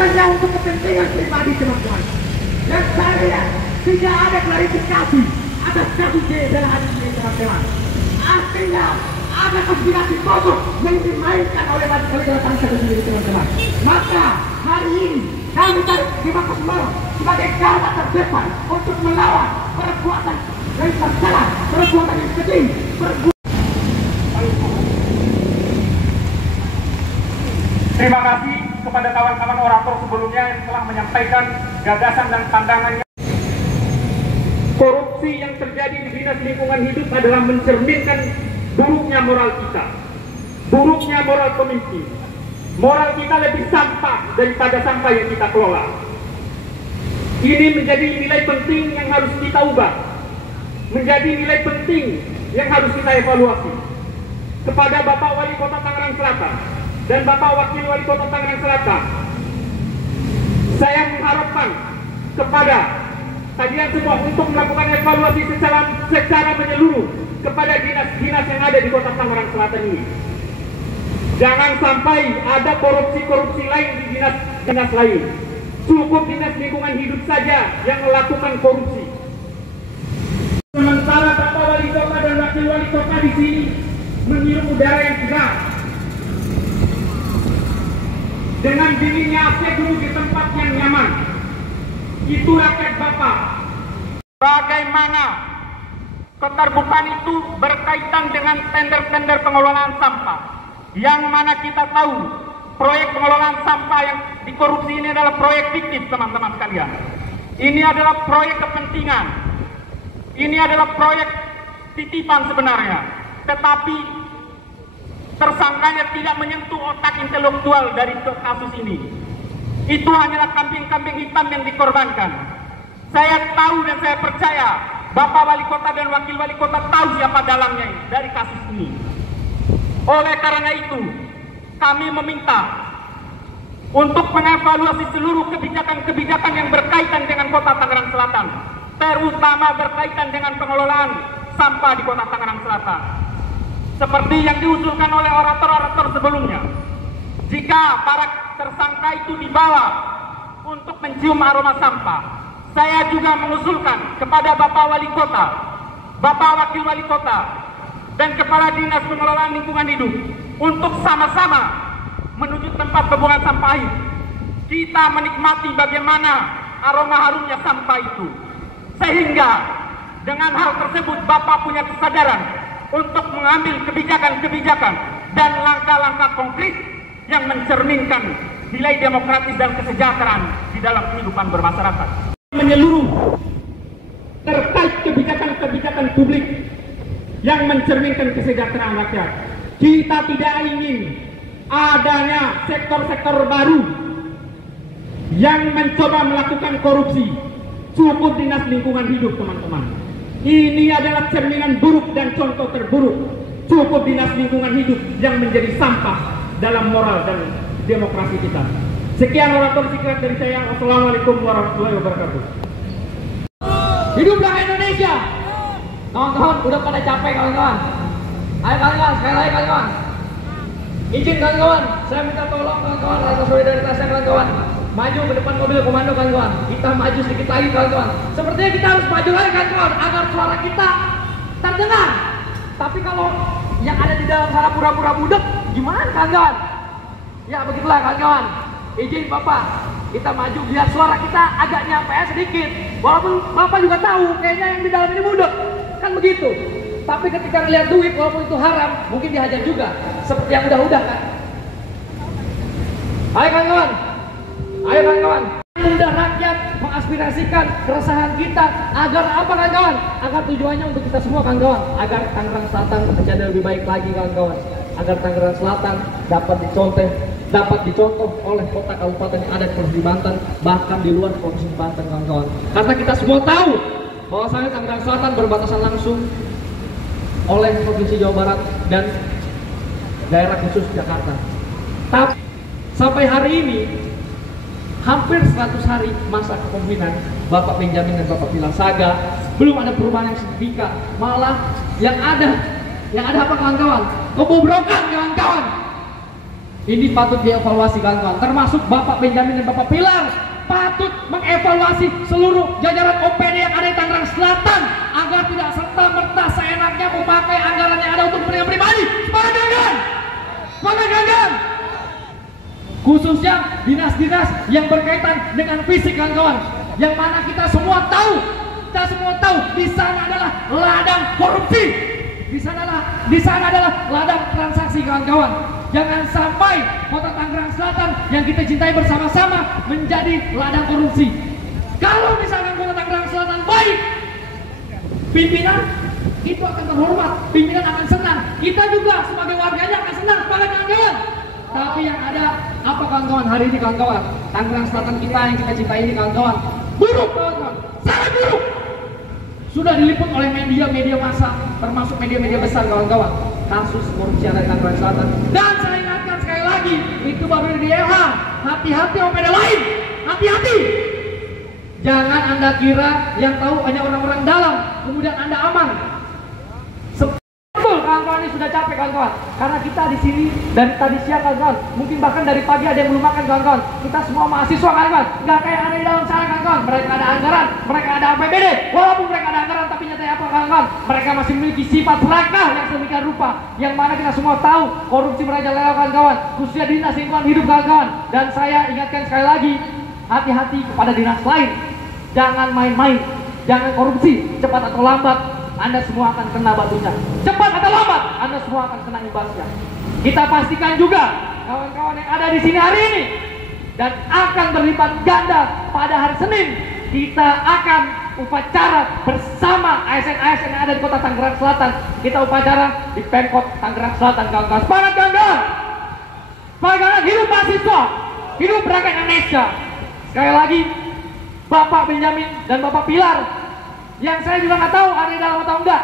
hanya untuk kepentingan pribadi teman-teman. Dan saya lihat tidak ada klarifikasi atas kasus DLH ini teman-teman. Artinya ada konspirasi kosong yang dimainkan oleh bangsa itu sendiri teman-teman. Maka hari ini kami di Makassar Baru sebagai garda terdepan untuk melawan perbuatan yang salah, perbuatan yang keji, Terima kasih kepada kawan-kawan orator sebelumnya yang telah menyampaikan gagasan dan pandangannya. Korupsi yang terjadi di Dinas Lingkungan Hidup adalah mencerminkan buruknya moral kita, buruknya moral pemimpin. Moral kita lebih sampah daripada sampah yang kita kelola. Ini menjadi nilai penting yang harus kita ubah, menjadi nilai penting yang harus kita evaluasi. Kepada Bapak Wali Kota Tangerang Selatan dan Bapak Wakil Wali Kota Tangerang Selatan, saya mengharapkan kepada kalian semua untuk melakukan evaluasi secara menyeluruh kepada dinas-dinas yang ada di Kota Tangerang Selatan ini. Jangan sampai ada korupsi-korupsi lain di dinas-dinas lain. Cukup Dinas Lingkungan Hidup saja yang melakukan korupsi. Sementara Bapak Wali Kota dan Wakil Wali Kota di sini menghirup udara yang segar, dengan dinginnya AC duduk di tempat yang nyaman. Itu rakyat Bapak. Bagaimana keterbukaan itu berkaitan dengan tender-tender pengelolaan sampah, yang mana kita tahu proyek pengelolaan sampah yang dikorupsi ini adalah proyek fiktif, teman-teman sekalian. Ini adalah proyek kepentingan, ini adalah proyek titipan sebenarnya, tetapi tersangkanya tidak menyentuh otak intelektual dari kasus ini. Itu hanyalah kambing-kambing hitam yang dikorbankan. Saya tahu dan saya percaya Bapak Wali Kota dan Wakil Wali Kota tahu siapa dalangnya dari kasus ini. Oleh karena itu, kami meminta untuk mengevaluasi seluruh kebijakan-kebijakan yang berkaitan dengan Kota Tangerang Selatan, terutama berkaitan dengan pengelolaan sampah di Kota Tangerang Selatan. Seperti yang diusulkan oleh orator-orator sebelumnya, jika para tersangka itu dibawa untuk mencium aroma sampah, saya juga mengusulkan kepada Bapak Wali Kota, Bapak Wakil Wali Kota, dan Kepala Dinas Pengelolaan Lingkungan Hidup untuk sama-sama menuju tempat pembuangan sampah itu. Kita menikmati bagaimana aroma harumnya sampah itu. Sehingga dengan hal tersebut Bapak punya kesadaran untuk mengambil kebijakan-kebijakan dan langkah-langkah konkret yang mencerminkan nilai demokratis dan kesejahteraan di dalam kehidupan bermasyarakat. Menyeluruh terkait kebijakan-kebijakan publik yang mencerminkan kesejahteraan rakyat. Kita tidak ingin adanya sektor-sektor baru yang mencoba melakukan korupsi. Cukup Dinas Lingkungan Hidup, teman-teman. Ini adalah cerminan buruk dan contoh terburuk. Cukup Dinas Lingkungan Hidup yang menjadi sampah dalam moral dan demokrasi kita. Sekian orator singkat dari saya. Wassalamualaikum warahmatullahi wabarakatuh. Hiduplah Indonesia. Kawan-kawan, udah pada capek kawan-kawan. Ayo kawan-kawan, sekali lagi kawan-kawan. Izin kawan-kawan, saya minta tolong kawan-kawan, rasa solidaritasnya kawan-kawan. Maju ke depan mobil komando kawan-kawan. Kita maju sedikit lagi kawan-kawan. Sepertinya kita harus maju lagi kawan-kawan agar suara kita terdengar. Tapi kalau yang ada di dalam sana pura-pura budek, gimana kawan-kawan? Ya begitulah kawan-kawan. Izin Bapak, kita maju biar suara kita agak nyampe sedikit. Walaupun Bapak juga tahu kayaknya yang di dalam ini budek. Kan begitu. Tapi ketika ngeliat duit walaupun itu haram, mungkin dihajar juga. Seperti yang udah-udah kan. Ayo kawan-kawan. Ayo kawan-kawan. Mudah rakyat mengaspirasikan keresahan kita agar apa kawan-kawan? Agar tujuannya untuk kita semua kawan-kawan. Agar Tangerang Selatan menjadi lebih baik lagi kawan-kawan. Agar Tangerang Selatan dapat dicontoh oleh kota kabupaten yang ada di Provinsi Banten, bahkan di luar Provinsi Banten kawan-kawan. Karena kita semua tahu bahwasanya Tangerang Selatan berbatasan langsung oleh Provinsi Jawa Barat dan daerah khusus Jakarta. Tapi sampai hari ini hampir 100 hari masa kepemimpinan Bapak Benjamin dan Bapak Pilar Saga, belum ada perubahan yang signifikan. Malah yang ada apa kawan-kawan? Kebobrokan kawan-kawan. Ini patut dievaluasi kawan-kawan, termasuk Bapak Benjamin dan Bapak Pilar patut mengevaluasi seluruh jajaran OPD yang ada di Tangerang Selatan agar tidak serta-merta seenaknya memakai anggaran yang ada untuk kepentingan pribadi. Semangat kawan-kawan! Semangat kawan-kawan! Khususnya dinas-dinas yang berkaitan dengan fisik kawan-kawan, yang mana kita semua tahu di sana adalah ladang korupsi, di sana adalah ladang transaksi kawan-kawan. Jangan sampai kota Tangerang Selatan yang kita cintai bersama-sama menjadi ladang korupsi. Kalau misalkan kota Tangerang Selatan baik, pimpinan itu akan terhormat, pimpinan akan senang, kita juga sebagai warganya akan senang. Semangat kawan-kawan! Tapi yang ada apa kawan-kawan hari ini kawan-kawan? Tangerang Selatan kita yang kita cintai ini kawan-kawan buruk kawan-kawan, sangat buruk. Sudah diliput oleh media-media massa, termasuk media-media besar kawan-kawan, kasus korupsi ada di Tangerang Selatan. Dan saya ingatkan sekali lagi, itu baru di DLH. Hati-hati OPD lain, hati-hati. Jangan Anda kira yang tahu hanya orang-orang dalam, kemudian Anda aman. Betul kawan-kawan, ini sudah capek kawan-kawan. Karena kita di sini dari tadi siang kawan-kawan, mungkin bahkan dari pagi ada yang belum makan kawan-kawan. Kita semua mahasiswa kawan-kawan, nggak kayak ada di dalam sana kawan-kawan. Mereka ada anggaran, mereka ada APBD. Walaupun mereka ada anggaran, tapi nyatanya apa kawan-kawan? Mereka masih memiliki sifat serakah yang sedemikian rupa, yang mana kita semua tahu korupsi merajalela kawan-kawan, khususnya dinas lingkungan hidup kawan-kawan. Dan saya ingatkan sekali lagi, hati-hati kepada dinas lain. Jangan main-main, jangan korupsi. Cepat atau lambat Anda semua akan kena batunya. Cepat atau lambat Anda semua akan kena imbasnya. Kita pastikan juga kawan-kawan yang ada di sini hari ini dan akan terlibat ganda pada hari Senin, kita akan upacara bersama ASN-ASN yang ada di kota Tangerang Selatan. Kita upacara di Pemkot Tangerang Selatan kawan-kawan. Semangat kawan-kawan! Semangat kawan-kawan! Hidup mahasiswa, hidup rakyat Indonesia. Sekali lagi, Bapak Benjamin dan Bapak Pilar, yang saya juga nggak tahu ada di dalam atau enggak.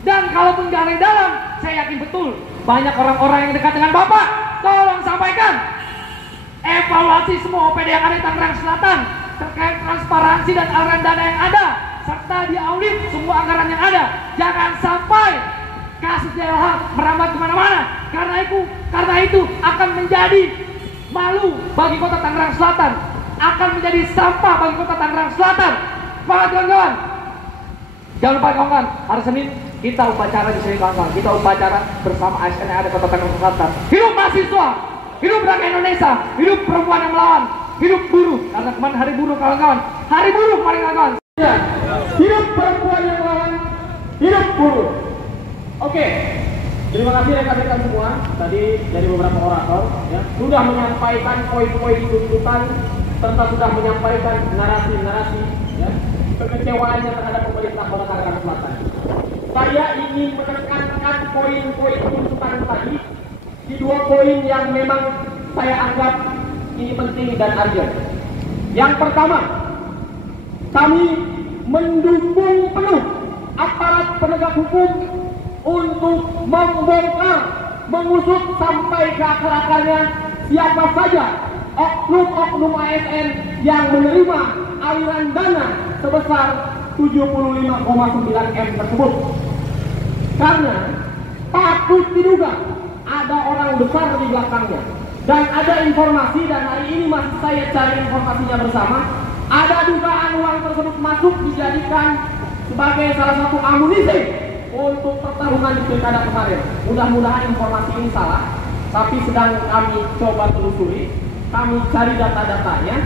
Dan kalaupun nggak ada di dalam, saya yakin betul banyak orang-orang yang dekat dengan Bapak. Tolong sampaikan evaluasi semua OPD yang ada di Tangerang Selatan terkait transparansi dan aliran dana yang ada, serta diaudit semua anggaran yang ada. Jangan sampai kasus DLH merambat kemana-mana. Karena itu akan menjadi malu bagi kota Tangerang Selatan, akan menjadi sampah bagi kota Tangerang Selatan. Semangat kawan-kawan! Jangan lupa kawan-kawan, hari Senin kita upacara di sini kawan-kawan. Kita upacara bersama ASN yang ada di kota Tangerang Selatan. Hidup mahasiswa, hidup rakyat Indonesia, hidup perempuan yang melawan, hidup buruh. Karena kemarin hari buruh kawan-kawan, hari buruh kemarin kawan-kawan. Ya, hidup perempuan yang melawan, hidup buruh. Oke, terima kasih rekan-rekan semua. Tadi dari beberapa orator ya, sudah menyampaikan poin-poin tuntutan serta sudah menyampaikan narasi-narasi ya, kekecewaannya terhadap pemerintah kota Tangerang Selatan. Saya ingin menekankan poin-poin tuntutan tadi di dua poin yang memang saya anggap ini penting dan urgent. Yang pertama, kami mendukung penuh aparat penegak hukum untuk membongkar, mengusut sampai ke akar-akarnya siapa saja oknum-oknum ASN yang menerima aliran dana sebesar 75,9 M tersebut. Karena patut diduga ada orang besar di belakangnya. Dan ada informasi, dan hari ini masih saya cari informasinya bersama, ada dugaan uang tersebut masuk dijadikan sebagai salah satu amunisi untuk pertarungan di pilkada kemarin. Mudah-mudahan informasi ini salah, tapi sedang kami coba telusuri, kami cari data-datanya.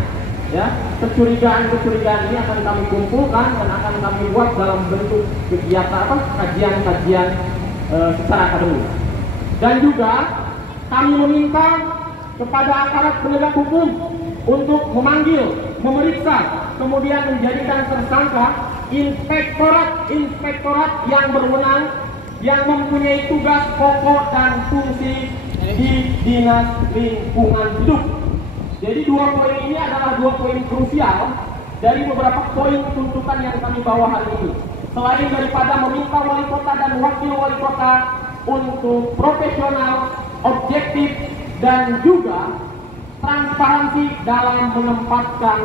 Ya, kecurigaan-kecurigaan ini akan kami kumpulkan dan akan kami buat dalam bentuk kegiatan kajian-kajian secara akademis. Dan juga kami meminta kepada aparat penegak hukum untuk memanggil, memeriksa, kemudian menjadikan tersangka inspektorat yang berwenang, yang mempunyai tugas pokok dan fungsi di Dinas Lingkungan Hidup. Jadi dua poin ini adalah dua poin krusial dari beberapa poin tuntutan yang kami bawa hari ini. Selain daripada meminta wali kota dan wakil wali kota untuk profesional, objektif, dan juga transparansi dalam menempatkan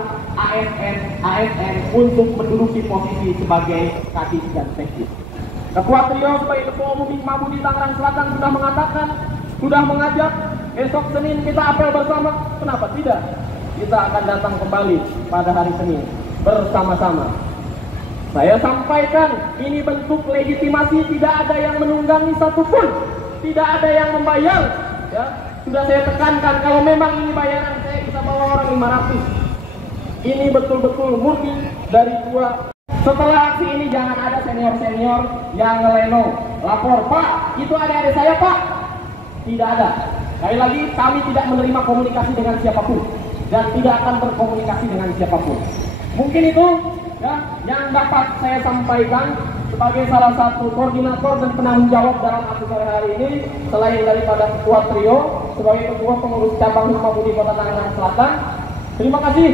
ASN untuk menduduki posisi sebagai kadis dan sekdis. Ketua trio sebagai ketua umum Hikmah Budi Tangerang Selatan sudah mengatakan, sudah mengajak besok Senin kita apel bersama, kenapa tidak? Kita akan datang kembali pada hari Senin bersama-sama. Saya sampaikan, ini bentuk legitimasi, tidak ada yang menunggangi satupun, tidak ada yang membayar. Ya, sudah saya tekankan, kalau memang ini bayaran saya bisa bawa orang 500. Ini betul-betul murni dari tua. Setelah aksi ini jangan ada senior-senior yang ngeleno, lapor, Pak, itu adik-adik saya, Pak. Tidak ada. Sekali lagi, kami tidak menerima komunikasi dengan siapapun dan tidak akan berkomunikasi dengan siapapun. Mungkin itu ya yang dapat saya sampaikan sebagai salah satu koordinator dan penanggung jawab dalam aksi sore hari ini, selain daripada ketua trio sebagai ketua pengurus cabang Sukabumi Kota Tangerang Selatan. Terima kasih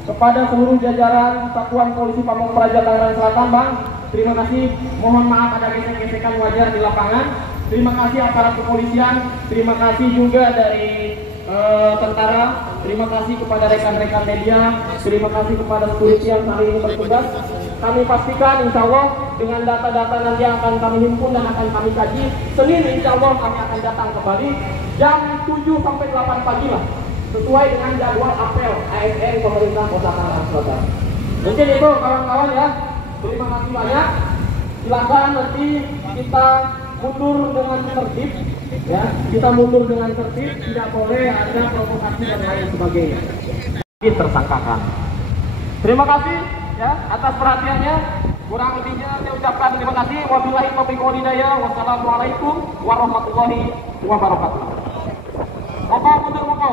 kepada seluruh jajaran Satuan Polisi Pamong Praja Tangerang Selatan, Bang. Terima kasih. Mohon maaf ada gesek-gesekan wajar di lapangan. Terima kasih aparat kepolisian. Terima kasih juga dari tentara. Terima kasih kepada rekan-rekan media. Terima kasih kepada polisi yang hari ini bertugas. Kami pastikan insya Allah dengan data-data nanti yang akan kami himpun dan akan kami kaji, Senin insya Allah kami akan datang kembali jam 7 sampai 8 pagi lah, sesuai dengan jadwal apel ASN pemerintah Kota Tangerang Selatan. Mungkin itu kawan-kawan ya. Terima kasih banyak. Silakan nanti kita mundur dengan tertib, ya. Kita mundur dengan tertib, tidak boleh ada provokasi dan lain sebagainya. Tersangkakan. Terima kasih ya atas perhatiannya. Kurang lebihnya saya ucapkan terima kasih. Wabillahi taufiq wal hidayah. Wassalamualaikum warahmatullahi wabarakatuh. Monggo mundur monggo.